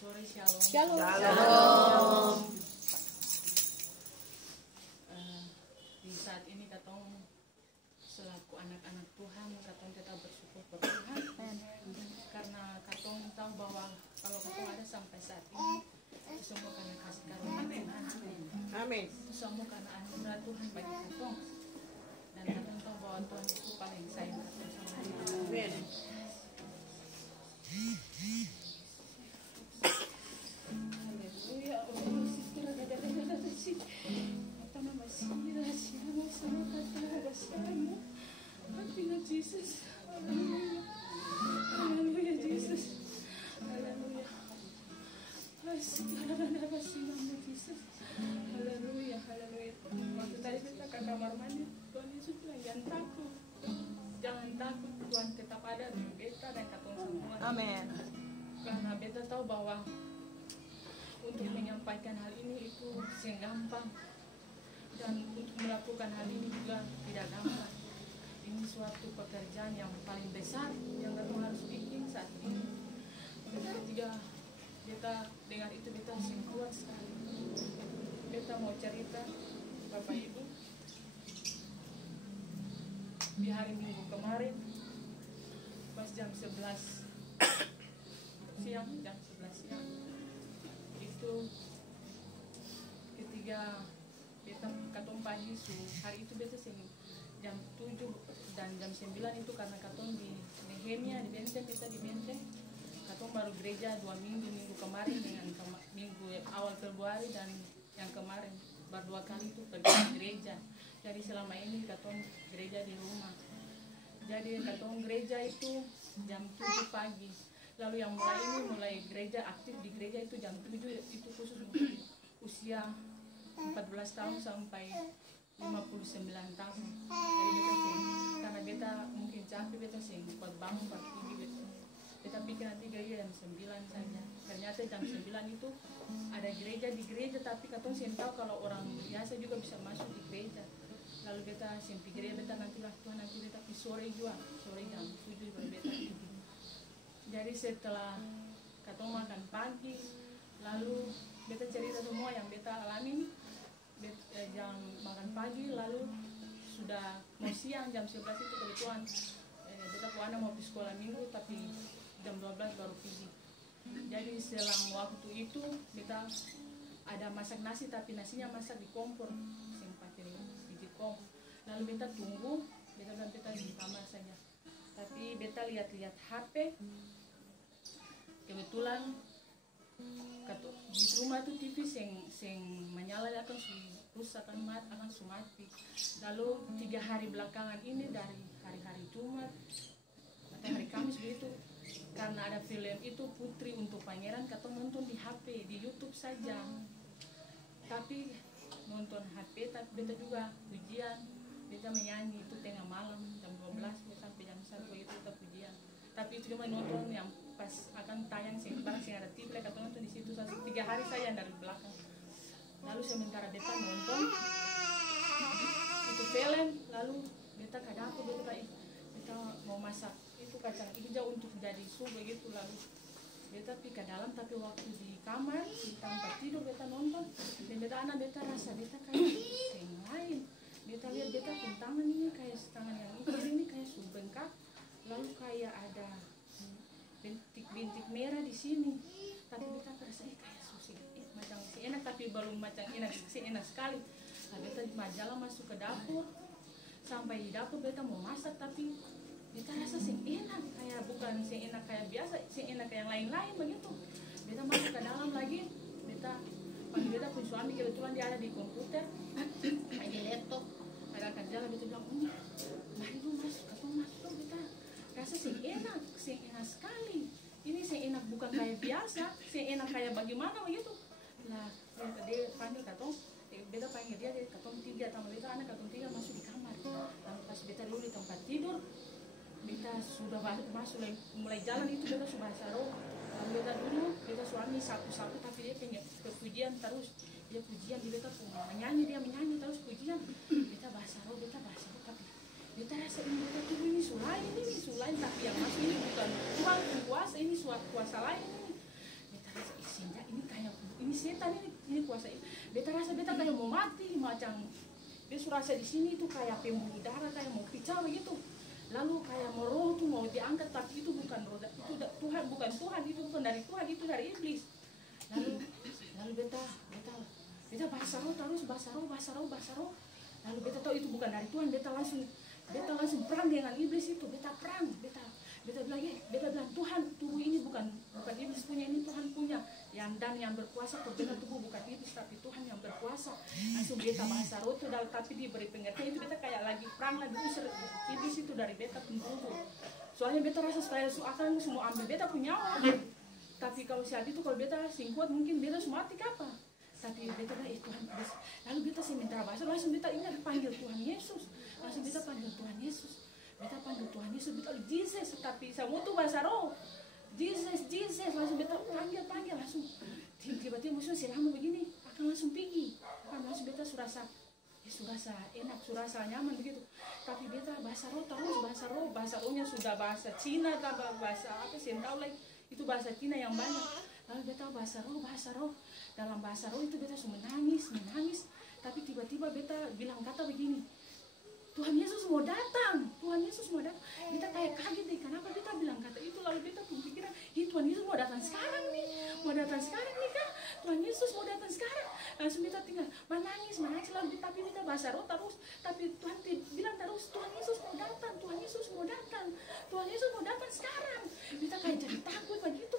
Sore shalom. Shalom. Di saat ini katong selaku anak-anak Tuhan, katong tetap bersyukur pada Tuhan karena katong tahu bahwa kalau katong ada sampai saat ini itu semua karena kasih karunia Tuhan. Amin. Itu semua karena anugerah Tuhan bagi katong, dan katong tahu bahwa Tuhan itu paling sayang katong sama kita. Amin. Haleluya. Oh, sister ada sih. Kata nama sira siamo sama kata bersama. Hatinya Jesus. Haleluya. Haleluya Jesus. Haleluya. Sekarang ada sih nama Jesus. Haleluya. Haleluya. Waktu tadi kita ke kamar mandi, Tuhan Yesus bilang jangan takut. Jangan takut, Tuhan tetap ada di kita dan katong semua. Amin. Karena beta tahu bahwa untuk menyampaikan hal ini itu yang gampang, dan untuk melakukan hal ini juga tidak gampang. Ini suatu pekerjaan yang paling besar yang kita harus bikin saat ini. Ketika beta dengar itu, beta sing kuat sekali. Beta mau cerita Bapak Ibu, di hari Minggu kemarin pas jam 11 siang, itu ketika beta katong pagi hari itu beta sing jam 7 dan jam 9 itu karena katong di Nehemia di Benteng, beta di Benteng. Katong baru gereja 2 minggu kemarin dengan minggu awal Februari dan yang kemarin baru 2 kali itu pergi ke gereja. Jadi selama ini katong gereja di rumah. Jadi katong gereja itu jam 7 pagi. Lalu yang mulai gereja aktif di gereja itu jam 7, itu khusus untuk usia 14 tahun sampai 59 tahun. Jadi beta sing, karena beta mungkin capek, beta sing kuat bangun pagi beta pikir nanti gaya jam 9 saja. Ternyata jam 9 itu ada gereja di gereja, tapi katong sing tahu kalau orang biasa juga bisa masuk di gereja. Lalu beta sing pikir beta nanti lah Tuhan, nanti beta pergi sore juga, sore jam 7 baru beta pergi. Jadi setelah katong makan pagi, lalu beta cerita semua yang beta alami. Jam makan pagi, lalu sudah mau siang jam 11 itu kebetulan beta puana mau pergi sekolah minggu, tapi jam 12 baru pergi. Jadi selang waktu itu beta ada masak nasi, tapi nasinya masak di kompor, sing pakai biji kom. Lalu beta tunggu, beta di kamar saja. Tapi beta lihat-lihat HP, kebetulan di rumah tuh TV sing menyala akan rusak, akan mati. Lalu 3 hari belakangan ini, dari hari Jumat atau hari Kamis begitu, karena ada film itu Putri untuk Pangeran, katong nonton di HP, di YouTube saja. Tapi nonton HP, tapi beta juga pujian, beta menyanyi itu tengah malam jam 12 sampai jam 1 itu kita pujian. Tapi itu cuma nonton yang pas akan tayang sing ada TV, katong nonton di situ 3 hari saja dari belakang. Lalu sementara beta nonton itu film, lalu beta ke dapur, beta mau masak itu kacang hijau untuk jadi sup begitu. Lalu beta pergi ke dalam, tapi waktu di kamar di tempat tidur beta nonton, dan beta rasa beta kayak yang lain. Beta lihat beta pun tangan ini kayak tangan yang ini kayak bengkak, lalu kayak ada bintik merah di sini. Tapi beta merasa kayak susi, macam si enak, tapi belum macam enak, si enak sekali. Nah, beta majalah masuk ke dapur, sampai di dapur beta mau masak, tapi beta rasa si enak, kayak bukan si enak kayak biasa, si enak kayak yang lain-lain begitu. Beta masuk ke dalam lagi, beta panggil beta pun suami, kebetulan dia ada di komputer, di laptop, ada kerja lah. Beta bilang, mari lu masuk, katong masuk, beta rasa si enak sekali. Ini si enak bukan kayak biasa, si enak kayak bagaimana begitu. Nah, dia panggil katong, beta panggil dia katong 3 sama beta anak, katong 3 masuk di kamar. Lalu pas beta dulu di tempat tidur, beta sudah masuk mulai jalan itu, beta sudah saro. Lalu beta dulu, beta suami sapu-sapu, tapi dia punya pujian terus. Dia pujian, dia beta pun menyanyi, dia menyanyi terus pujian. Beta bahasaro, tapi beta rasa ini beta tuh ini sulai, tapi yang masuk ini bukan Tuhan kuasa, ini suatu kuasa lain ini. Beta rasa isi ini setan ini kuasa ini. Beta rasa beta kayak mau mati, macam beta rasa di sini itu kayak pembuluh darah, kayak mau pecah begitu. Lalu kayak mau roh tuh mau diangkat, tapi itu bukan roh, itu Tuhan, bukan Tuhan, itu bukan dari Tuhan, itu dari iblis. Lalu beta bahasa roh terus, bahasa roh. Lalu beta tahu itu bukan dari Tuhan, beta langsung perang dengan iblis itu, beta perang, beta bilang Tuhan, tubuh ini bukan iblis punya, ini Tuhan punya, yang berkuasa perbedaan tubuh bukan iblis tapi Tuhan yang berkuasa. Langsung beta bahasa roh itu, tapi diberi pengertian itu beta kayak lagi perang, lagi usir iblis itu dari beta tubuh. Soalnya beta rasa supaya akan semua ambil beta punya nyawa. Tapi kalau saat itu kalau beta singkuat mungkin beta semua mati apa. Tapi beta bilang Tuhan, lalu beta sementara bahasa langsung beta ingat panggil Tuhan Yesus, langsung beta panggil Tuhan Yesus. Beta panggil Tuhan Yesus, beta Jesus, tapi semua tuh bahasa roh. Jesus, langsung beta panggil langsung. Tiba-tiba musuh selama begini, akan langsung pergi. Langsung beta surasa enak, surasa nyaman begitu. Tapi beta bahasa roh terus, bahasa rohnya sudah bahasa Cina, bahasa apa sih tahu lagi. Itu bahasa Cina yang banyak. Lalu beta bahasa roh. Dalam bahasa roh itu beta menangis. Tapi tiba-tiba beta bilang kata begini, Tuhan Yesus mau datang. Beta kayak kaget deh, kenapa beta bilang kata itu. Lalu beta pun pikiran, Tuhan Yesus mau datang sekarang nih kan. Tuhan Yesus mau datang sekarang. Langsung beta tinggal menangis lalu tapi beta bahasa roh terus. Tapi Tuhan bilang terus, Tuhan Yesus mau datang sekarang. Beta kayak jadi takut begitu.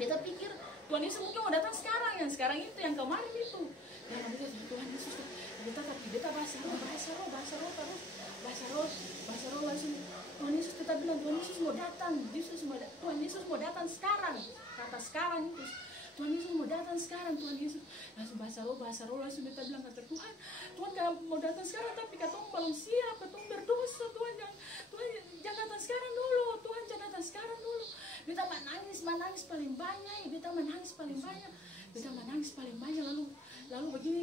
Beta pikir Tuhan Yesus mungkin mau datang sekarang, yang sekarang itu, yang kemarin itu. Dan beta Tuhan Yesus, beta bahasa roh langsung. Tuhan Yesus kita bilang Tuhan Yesus mau datang, Tuhan Yesus mau datang sekarang. Kata sekarang itu, Tuhan Yesus mau datang sekarang, Tuhan Yesus. Langsung bahasa roh langsung beta bilang kata Tuhan gak mau datang sekarang, tapi katong belum siap, katong berdosa, Tuhan jangan datang sekarang dulu, Tuhan jangan datang sekarang dulu. Beta menangis paling banyak, lalu begini,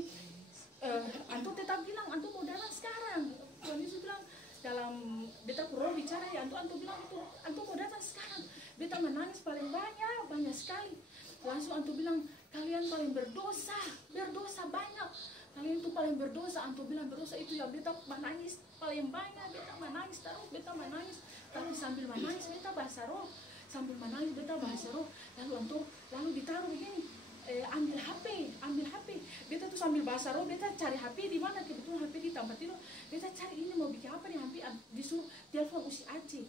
antum tetap bilang antum mau datang sekarang. Tuhan Yesus bilang dalam beta roh bicara ya, antum bilang itu antum mau datang sekarang. Beta menangis paling banyak sekali. Langsung antum bilang kalian paling berdosa banyak. Kalian itu paling berdosa. Antum bilang berdosa itu ya, beta menangis paling banyak. Beta menangis. Tapi sambil menangis beta bahasa roh. Lalu ditaruh begini. Ambil HP. Beta tuh sambil bahasa roh, beta cari HP di mana, kebetulan HP di tempat tidur. Beta cari ini mau bikin apa nih HP, disuruh telepon Usi Aceh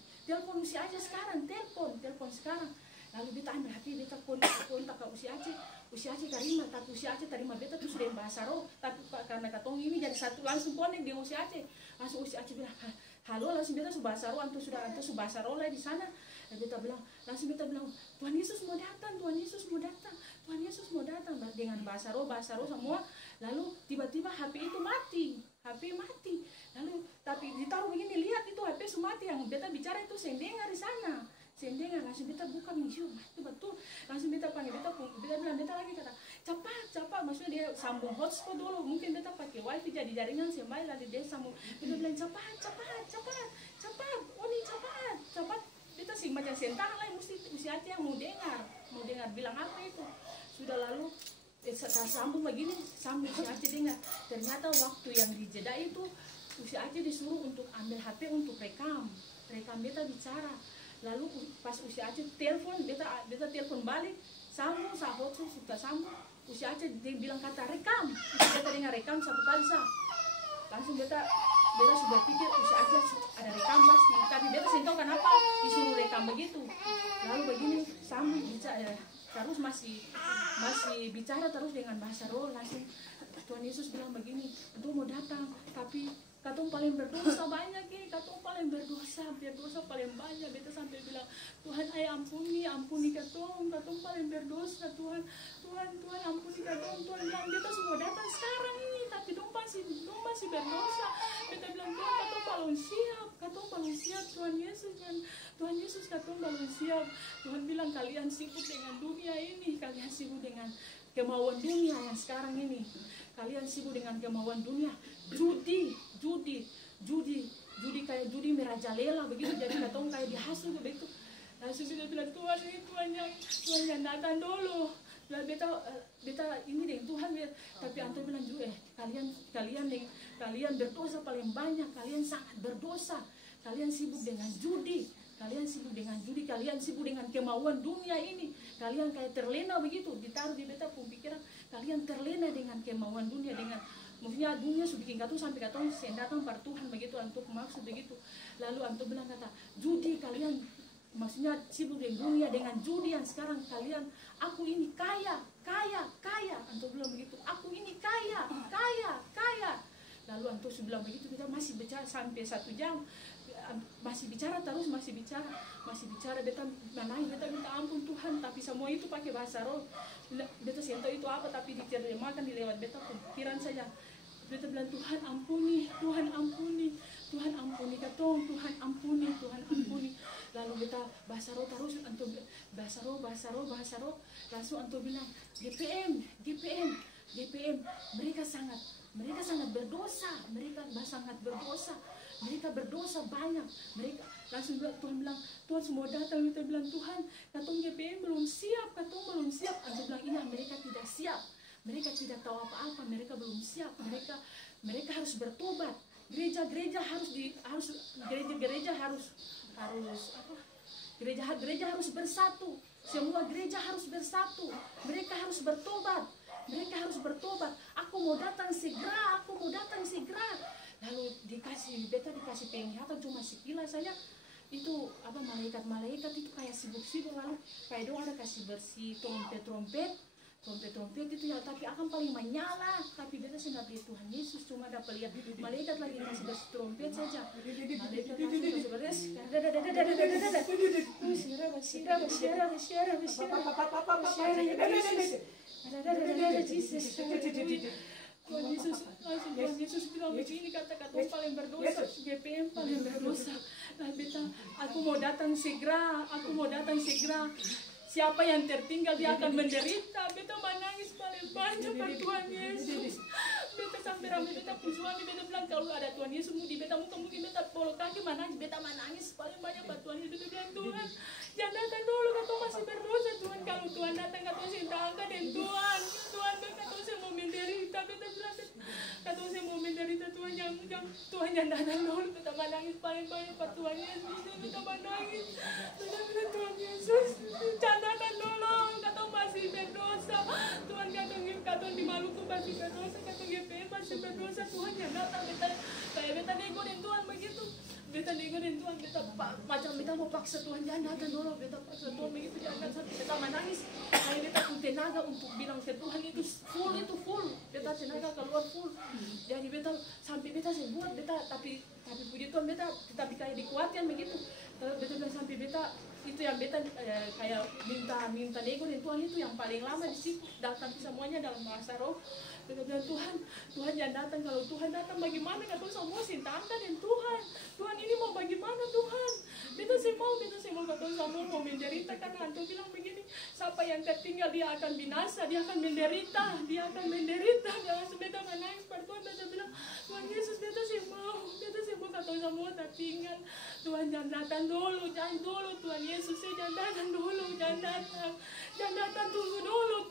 sekarang, telepon sekarang. Lalu beta ambil HP, beta kontak ke Usi Aceh terima, tapi Usi Aceh terima beta tuh sudah bahasa roh, tapi karena katong ini jadi satu langsung konek di Usi Aceh. Langsung Usi Aceh bilang, halo, langsung beta bahasa roh, antu bahasa roh lah di sana. Beta bilang, Tuhan Yesus mau datang dengan bahasa roh semua. Lalu tiba-tiba HP itu mati. Lalu tapi ditaruh begini, lihat itu HP itu mati, yang beta bicara itu sendengar di sana. Langsung beta buka misiu, mati betul. Langsung beta panggil, beta bilang, beta lagi kata cepat, maksudnya dia sambung hotspot dulu, mungkin beta pakai wifi jadi jaringan semai, lalu dia sambung. Beta bilang cepat, Oni cepat. Beta sih macam sentang lah, mesti Usi Aceh yang mau dengar bilang apa itu. Sudah lalu sambung begini, Usi Aceh dengar. Ternyata waktu yang dijeda itu Usi Aceh disuruh untuk ambil HP untuk rekam beta bicara. Lalu pas Usi Aceh telepon, beta telepon balik, sambung sudah sambung. Usi Aceh dia bilang kata rekam. Beta dengar rekam satu kali sah. Langsung beta sudah pikir Usi Aceh ada rekam pasti, tapi beta tahu kenapa disuruh rekam begitu. Lalu begini sambung bicara terus, masih bicara terus dengan bahasa roh. Langsung Tuhan Yesus bilang begini, antum mau datang, tapi katong paling berdosa banyak katong paling berdosa paling banyak. Beta sampai bilang, Tuhan ampuni katong paling berdosa, Tuhan ampuni katong. Tuhan bilang beta semua datang sekarang ini, tapi dong masih berdosa. Beta bilang, Tuhan katong paling siap, Tuhan Yesus katong paling siap. Tuhan bilang kalian sibuk dengan dunia ini, kalian sibuk dengan kemauan dunia yang sekarang ini. Kalian sibuk dengan kemauan dunia, judi kayak judi merajalela begitu, jadi katong kayak dihasut begitu. Langsung beta bilang, Tuhan yang datang dulu. Lah beta ini deh Tuhan, tapi antum bilang juga kalian berdosa paling banyak, kalian sangat berdosa, kalian sibuk dengan judi, kalian sibuk dengan kemauan dunia ini, kalian kayak terlena begitu, ditaruh di beta pun pikiran, kalian terlena dengan kemauan dunia, dengan maksudnya dunia sudah bikin katu sampai katu datang par Tuhan begitu, antum maksud begitu. Lalu antum bilang kata judi, kalian maksudnya sibuk dengan dunia, dengan judi yang sekarang kalian, aku ini kaya, antum bilang begitu, aku ini kaya. Lalu antum bilang begitu, kita masih bicara sampai 1 jam, masih bicara, beta menangis, beta minta ampun Tuhan, tapi semua itu pakai bahasa roh, beta tahu itu apa, tapi diterjemahkan di lewat beta pikiran saja. Beta bilang, Tuhan ampuni katong, Tuhan ampuni. Lalu beta bahasa roh terus, antum bahasa roh, langsung antum bilang, GPM, mereka sangat berdosa, mereka berdosa banyak, mereka langsung bilang, Tuhan bilang, Tuhan semua datang, kita bilang, Tuhan, katong GPM belum siap, antum bilang, ini mereka tidak siap, mereka tidak tahu apa-apa, mereka belum siap, mereka harus bertobat, gereja harus bersatu, semua gereja harus bersatu, mereka harus bertobat, aku mau datang segera. Lalu beta dikasih penglihatan cuma sekilas saja, itu apa, malaikat itu kayak sibuk-sibuk, lalu kayak doang ada kasih bersih trompet itu ya, tapi akan paling menyala, tapi beta sudah beli Tuhan Yesus, cuma dapat lihat malaikat lagi kasih bersih trompet saja, malaikat langsung kasih bersih. Tuhan Yesus bilang begini, kata paling berdosa, GPM paling berdosa. Nah beta, aku mau datang segera. Siapa yang tertinggal dia akan menderita. Beta menangis paling banyak per Tuhan Yesus. Beta sampai rambut beta pun suami, beta bilang kalau ada Tuhan Yesus di beta muka mungkin beta bolok kaki menangis. Beta menangis paling banyak per Tuhan Yesus. Beta bilang, Tuhan jangan datang dulu, kata masih berdosa Tuhan. Kalau Tuhan datang, kata saya angkat dan Tuhan kata saya mau menderita. Beta bilang, kata saya mau menderita, Tuhan yang datang dulu. Beta menangis paling banyak per Tuhan Yesus. Beta menangis, beta bilang, Tuhan Yesus jangan datang dulu, kata masih berdosa. Tuhan kata di Maluku masih berdosa, kata GPM masih berdosa. Tuhan yang datang, beta nego dengan Tuhan begitu. Beta macam beta mau paksa Tuhan jangan datang dulu, beta paksa Tuhan begitu jangan sampai beta menangis. Kayak beta pun tenaga untuk bilang ke Tuhan itu full, beta tenaga keluar full. Jadi beta sampai beta buat beta, tapi puji Tuhan beta tapi kayak dikuatkan begitu. Beta bilang sampai beta itu yang beta kayak minta nego dengan Tuhan itu yang paling lama di situ, datang semuanya dalam bahasa roh. Beta bilang, Tuhan yang datang, kalau Tuhan datang bagaimana, kata semua sintangkan dengan Tuhan ini mau bagaimana Tuhan, beta semua kata semua mau menderita, karena antum bilang begini, siapa yang tertinggal dia akan binasa, dia akan menderita. Jangan beta menangis per Tuhan. Beta bilang, Tuhan Yesus beta semua kata semua tertinggal. Tuhan jangan datang dulu, Tuhan Yesus jangan datang dulu, jangan datang, tunggu dulu,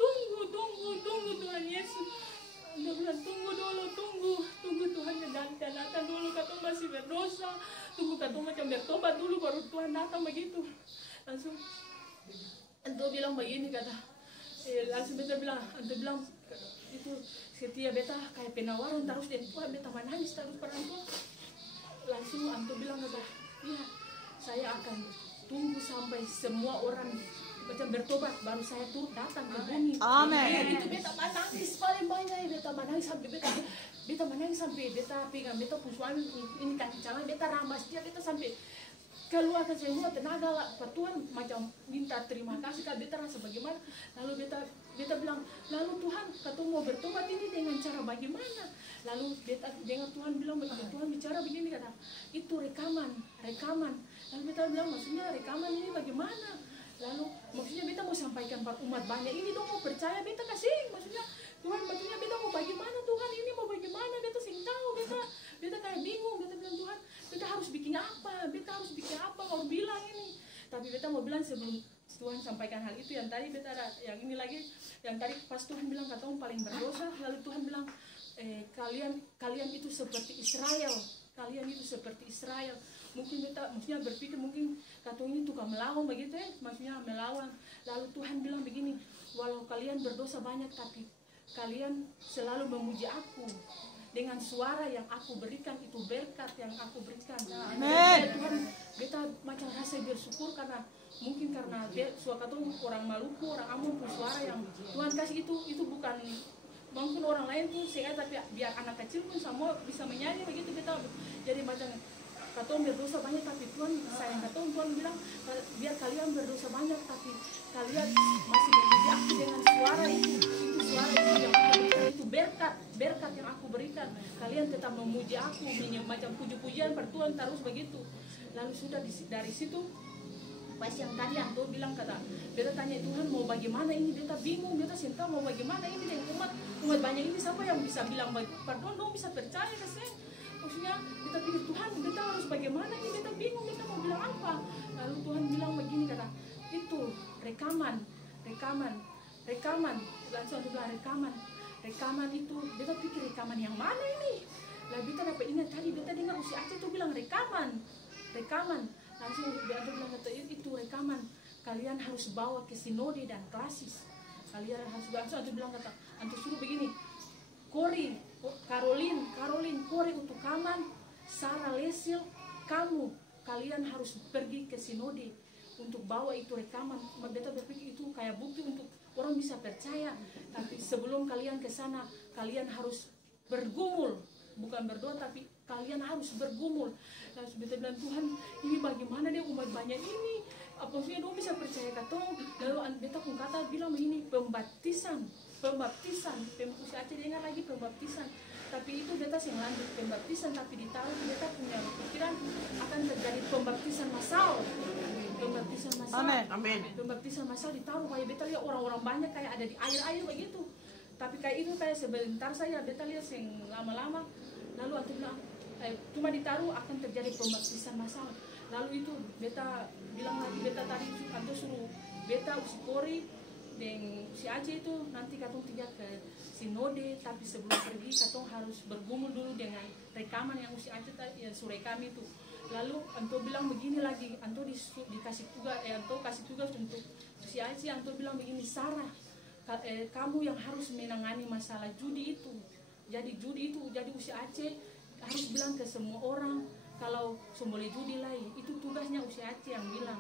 tunggu Tuhan Yesus. Dia bilang tunggu Tuhan jangan datang dulu, kata masih berdosa, tunggu kata macam bertobat dulu baru Tuhan datang begitu. Langsung antum bilang begini, kata langsung beta bilang, antum bilang itu setiap beta kayak penawaran terus dan Tuhan, beta menangis terus pada Tuhan. Langsung antum bilang, kata iya saya akan tunggu sampai semua orang macam bertobat baru saya tuh datang ke bumi. Amin. Itu beta menangis paling banyak, beta menangis sampai beta pegang beta pun suami ini kaki calon, beta ramas dia, beta sampai keluarkan semua tenaga lah per Tuhan, macam minta terima kasih, kan beta rasa bagaimana. Lalu beta bilang, lalu Tuhan kata mau bertobat ini dengan cara bagaimana? Lalu beta dengar Tuhan bilang begini, Tuhan bicara begini, kata itu rekaman. Lalu beta bilang, maksudnya rekaman ini bagaimana? Lalu maksudnya beta mau sampaikan pada umat banyak ini dong mau percaya, beta kasih maksudnya Tuhan, maksudnya beta mau bagaimana Tuhan, ini mau bagaimana, beta sing tahu, beta kayak bingung. Beta bilang, Tuhan beta harus bikin apa, baru bilang ini. Tapi beta mau bilang sebelum Tuhan sampaikan hal itu, yang tadi beta ada yang ini lagi, yang tadi pas Tuhan bilang katong paling berdosa, lalu Tuhan bilang kalian itu seperti Israel, kalian itu seperti Israel. Mungkin beta maksudnya berpikir mungkin katong ini tukang melawan begitu ya, maksudnya melawan. Lalu Tuhan bilang begini, walau kalian berdosa banyak tapi kalian selalu memuji aku. Dengan suara yang aku berikan, itu berkat yang aku berikan. Amin. Tuhan, beta macam rasa bersyukur karena mungkin karena suara katong orang Maluku, orang Ambon pun suara yang Tuhan kasih itu bukan mungkin orang lain tuh sehat, tapi biar anak kecil pun sama bisa menyanyi begitu beta. Jadi macam katong berdosa banyak tapi Tuhan sayang katong. Tuhan bilang biar kalian berdosa banyak tapi kalian masih memuji aku dengan suara itu suara itu yang aku berikan, itu berkat yang aku berikan. Kalian tetap memuji aku, macam puji-pujian per Tuhan terus begitu. Lalu sudah dari situ pas yang tadi Anto bilang kata beta tanya Tuhan mau bagaimana ini, beta bingung, beta cinta mau bagaimana ini dengan umat banyak ini, siapa yang bisa bilang pardon dong, bisa percaya ke saya. Maksudnya kita pikir Tuhan beta harus bagaimana ini, beta bingung, beta mau bilang apa. Lalu Tuhan bilang begini kata, itu rekaman langsung Tuhan bilang rekaman itu, beta pikir rekaman yang mana ini. Lalu beta dapat ingat tadi beta dengar si Aceh itu bilang rekaman langsung beta bilang kata itu rekaman kalian harus bawa ke sinode dan klasis, kalian harus langsung Anto bilang kata Anto suruh begini, Caroline, Kori untuk Kaman, Sarah Lesil, kalian harus pergi ke sinode untuk bawa itu rekaman. Beta berpikir itu kayak bukti untuk orang bisa percaya. Tapi sebelum kalian ke sana, kalian harus bergumul, bukan berdoa tapi kalian harus bergumul. Lalu beta bilang Tuhan, ini bagaimana deh umat banyak ini? Apa sih dong bisa percaya katong? Lalu beta pun kata bilang begini, pembaptisan. Si Aceh dengar lagi pembaptisan. Tapi itu beta sih lanjut pembaptisan, tapi ditaruh beta punya pikiran akan terjadi pembaptisan massal. Amin. Pembaptisan massal ditaruh kayak beta lihat orang-orang banyak kayak ada di air begitu. Tapi kayak itu kayak sebentar saya beta lihat yang lama-lama. Lalu aku bilang cuma ditaruh akan terjadi pembaptisan massal. Lalu itu beta bilang lagi, beta tadi Anto suruh beta usi Kori dan si Aceh itu nanti katong tiga ke sinode, tapi sebelum pergi katong harus bergumul dulu dengan rekaman yang usi Aceh ya surai kami itu. Lalu Anto bilang begini lagi, Anto dikasih tugas, Anto kasih tugas untuk si Aceh. Anto bilang begini, Sarah, kamu yang harus menangani masalah judi itu. Jadi judi itu, jadi usi Aceh harus bilang ke semua orang kalau boleh judi lain, itu tugasnya usi Aceh yang bilang.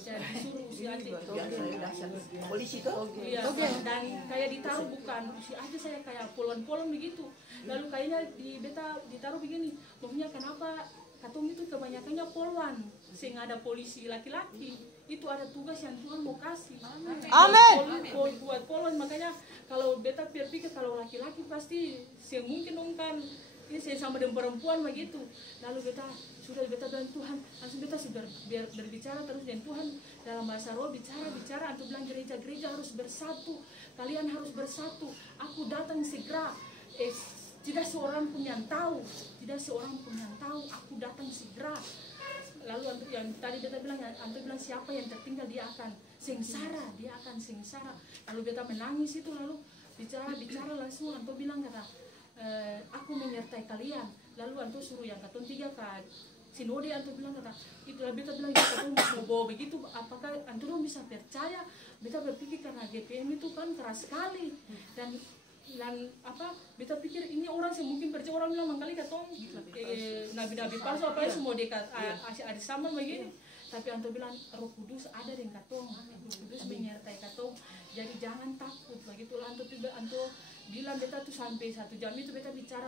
Jadi disuruh usi Aceh. Polisi tuh? Iya, dan kayak ditaruh bukan usi Aceh, saya kayak polon-polon begitu. Lalu kayaknya beta ditaruh begini, maksudnya kenapa katong itu kebanyakannya polwan, sehingga ada polisi laki-laki. Itu ada tugas yang Tuhan mau kasih. Amin. Buat polon, makanya kalau beta berpikir kalau laki-laki pasti semungkin dong kan ini saya sama dengan perempuan begitu. Lalu beta bilang Tuhan, langsung beta sudah berbicara terus dengan Tuhan dalam bahasa roh, bicara. Anto bilang gereja harus bersatu, kalian harus bersatu. Aku datang segera. Tidak seorang pun yang tahu, aku datang segera. Lalu yang tadi beta bilang, Anto bilang siapa yang tertinggal dia akan sengsara. Lalu beta menangis itu, lalu bicara langsung Anto bilang kata, aku menyertai kalian. Lalu Anto suruh yang katong tiga ke sinode. Anto bilang kata, itu beta bilang katong mau bawa begitu, apakah Anto bisa percaya? Beta berpikir karena GPM itu kan keras sekali dan apa beta pikir ini orang sih mungkin percaya, orang bilang mangkali katong nabi-nabi palsu apa semua dekat ada sama begini. Tapi Anto bilang Roh Kudus ada dengan katong, Roh Kudus menyertai katong, jadi jangan takut begitu. Anto bilang beta tuh sampai 1 jam itu beta bicara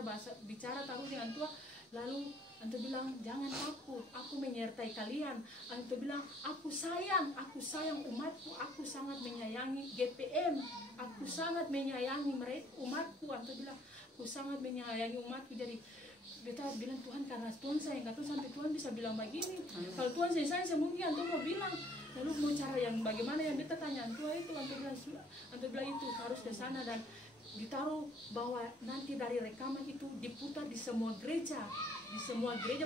terus dengan Tuhan. Lalu Anto bilang jangan takut, aku menyertai kalian. Anto bilang aku sayang umatku, aku sangat menyayangi GPM, aku sangat menyayangi mereka umatku. Anto bilang aku sangat menyayangi umatku. Jadi beta bilang Tuhan, karena Tuhan sayang katong sampai Tuhan bisa bilang begini. Kalau Tuhan sayang mungkin Anto mau bilang. Lalu mau cara yang bagaimana yang beta tanya Anto itu, Anto bilang itu harus ke sana dan ditaruh bahwa nanti dari rekaman itu diputar di semua gereja,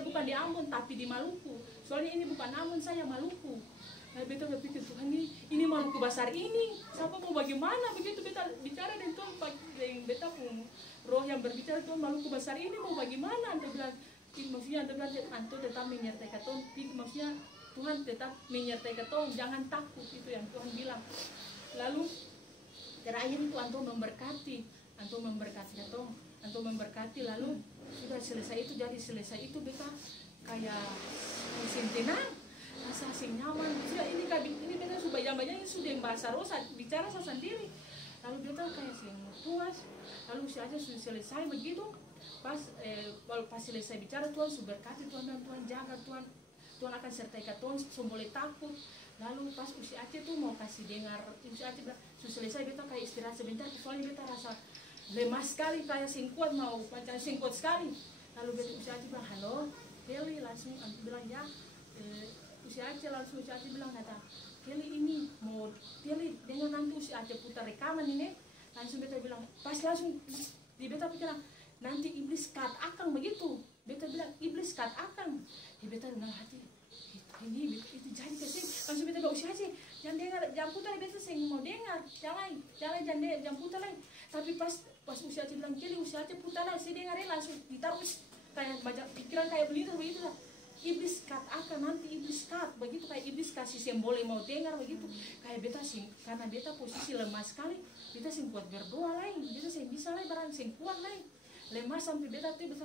bukan di Ambon tapi di Maluku. Soalnya ini bukan Ambon, saya Maluku. Nah, beta berpikir Tuhan ini Maluku besar ini, siapa mau bagaimana begitu beta bicara dengan Tuhan, dengan beta pun roh yang berbicara Tuhan Maluku besar ini mau bagaimana? Anda bilang, maksudnya Anda bilang Anto tetap menyertai katong, maksudnya Tuhan tetap menyertai katong, jangan takut, itu yang Tuhan bilang. Lalu terakhir itu Anto memberkati katong, Anto memberkati, lalu sudah selesai itu, jadi selesai itu beta kayak mesin tenang, rasa asing nyaman. Sudah ini beta sudah banyak sudah bahasa rosa bicara saya sendiri. Lalu beta kayak sing puas. Lalu si aja sudah selesai begitu. Pas selesai bicara Tuhan sudah berkati, Tuhan dan Tuhan jaga, Tuhan akan sertai katong, so boleh takut. Lalu pas usi Aceh tuh mau kasih dengar, usi Aceh sudah selesai beta kayak istirahat sebentar, soalnya beta rasa lemah sekali kayak sing kuat mau macam sing kuat sekali. Lalu beta usi Aceh bilang halo. Kelly langsung aku bilang ya, usia Aceh langsung usia Aceh bilang kata Kelly ini mau Kelly dengan nanti usia Aceh putar rekaman ini, langsung beta bilang pas langsung di beta bilang nanti iblis cut akang begitu, beta bilang iblis cut akang, beta bilang hati ini itu jadi kesini, langsung beta bilang usia Aceh jangan dengar jangan putar, beta sing mau dengar jangan jangan putar lagi, tapi pas usia Aceh bilang Kelly usia Aceh putar lagi, saya dengar langsung ditaruh kayak macam pikiran kayak begitu lah, iblis kat akan nanti iblis kat begitu, kayak iblis kasih simbol mau dengar begitu, kayak beta sing karena beta posisi lemah sekali, beta sing kuat berdoa lain, beta sing bisa lain barang sing kuat lain, lemah sampai beta tuh beta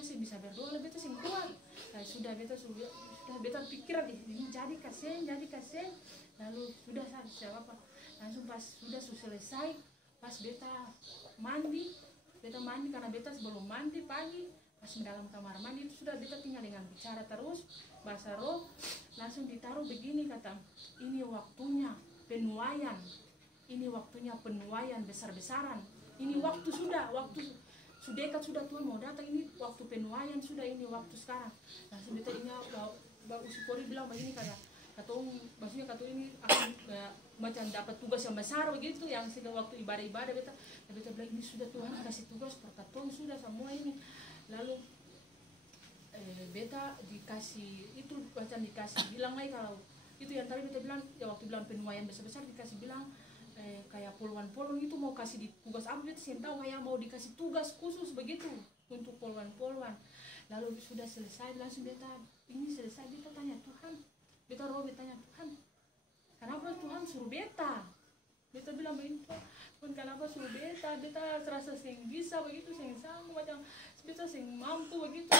sing bisa berdoa lain, beta sing kuat, kayak sudah beta pikiran ini jadi kasihan, lalu sudah siapa langsung pas sudah selesai, pas beta mandi karena beta sebelum mandi pagi pas di dalam kamar mandi itu sudah beta tinggal dengan bicara terus bahasa roh, langsung ditaruh begini kata ini waktunya penuaian besar-besaran, ini waktu dekat sudah Tuhan mau datang, ini waktu penuaian sudah, ini waktu sekarang. Langsung beta ini Bapak Sukori bilang begini maksudnya katong ini akan macam dapat tugas yang besar begitu, yang sedang waktu ibadah beta bilang ini sudah Tuhan kasih tugas per katong sudah semua ini. Lalu beta dikasih itu macam dikasih bilang lagi kalau itu yang tadi beta bilang ya waktu bilang penuaian besar dikasih bilang kayak poluan itu mau kasih di tugas apa, beta sih tahu kayak mau dikasih tugas khusus begitu untuk poluan. Lalu sudah selesai langsung beta ini selesai, beta tanya Tuhan, beta tanya Tuhan, kenapa Tuhan suruh beta? Beta bilang begitu, Tuhan kenapa suruh beta terasa sing bisa begitu, sing sanggup macam beta sing mampu begitu.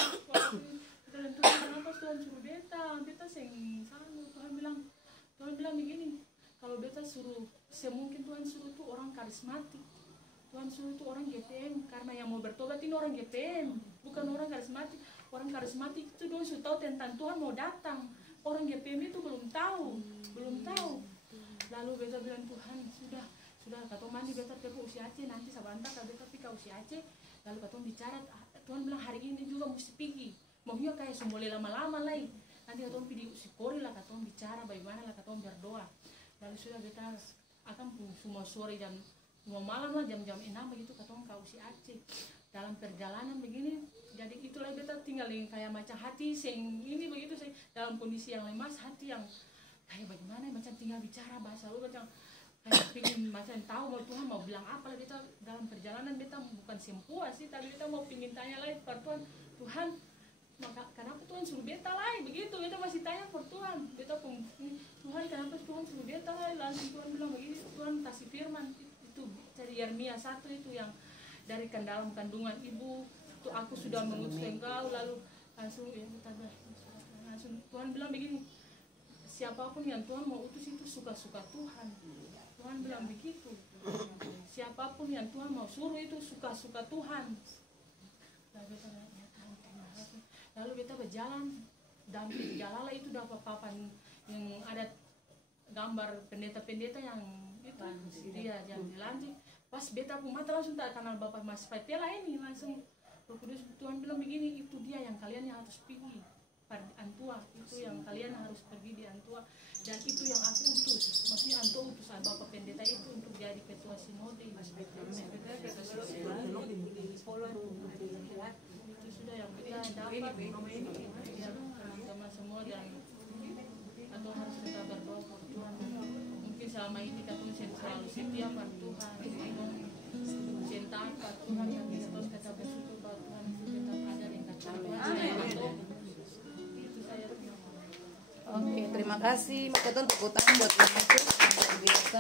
Tuhan kenapa Tuhan suruh beta sing sanggup. Tuhan bilang begini, kalau beta suruh semungkin Tuhan suruh tuh orang karismatik, Tuhan suruh tuh orang GPM, karena yang mau bertobat ini orang GPM, bukan orang karismatik. Orang karismatik itu dong sudah tahu tentang Tuhan mau datang, orang GPM itu belum tahu. Lalu beta bilang Tuhan sudah katong mandi beta pergi usia Aceh, nanti sabantar kalau beta pergi usia Aceh, lalu katong bicara Tuhan bilang hari ini juga mesti pergi, maunya kayak semboleh lama-lama lagi, nanti katong pergi Sukori lah, katong bicara bagaimana lah, katong berdoa. Lalu sudah beta akan semua sore jam 2 malam lah, jam 6 begitu katong ke usia Aceh. Dalam perjalanan begini, jadi itulah beta tinggal yang kayak macam hati sing ini begitu, sing dalam kondisi yang lemas, hati yang kayak bagaimana macam tinggal bicara bahasa lu macam kayak pingin macam tahu mau Tuhan mau bilang apa lah. Beta dalam perjalanan beta bukan sempuas sih, tapi beta mau pingin tanya lagi per Tuhan maka kenapa Tuhan suruh beta lagi begitu, beta masih tanya per Tuhan, beta pun Tuhan kenapa Tuhan suruh beta lagi. Langsung Tuhan bilang begini, Tuhan kasih firman itu dari Yeremia 1 itu yang dari dalam kandungan ibu itu aku sudah mengutus engkau. Lalu langsung Tuhan bilang begini, siapapun yang Tuhan mau utus itu suka-suka Tuhan. Tuhan bilang begitu, siapapun yang Tuhan mau suruh itu suka-suka Tuhan. Lalu beta berjalan dan jalala itu dapat papan yang ada gambar pendeta-pendeta yang itu dia yang dilantik. Pas beta pun mata langsung tak kenal Bapak Mas Fatela ini, langsung Roh Kudus Tuhan bilang begini, itu dia yang kalian yang harus pergi pada Antua, itu yang kalian harus pergi di Antua, dan itu yang aku utus, maksudnya Antua utus Bapak pendeta itu untuk jadi ketua sinode. Itu sudah yang kita dapat teman-teman semua, dan atau harus selama ini katong selalu setia pada Tuhan, cinta pada Tuhan, kami katong kata bersyukur bahwa Tuhan itu tetap ada dan kata Tuhan. Itu saya. Oke, terima kasih. Makanya tepuk tangan buat Ibu itu. Luar biasa.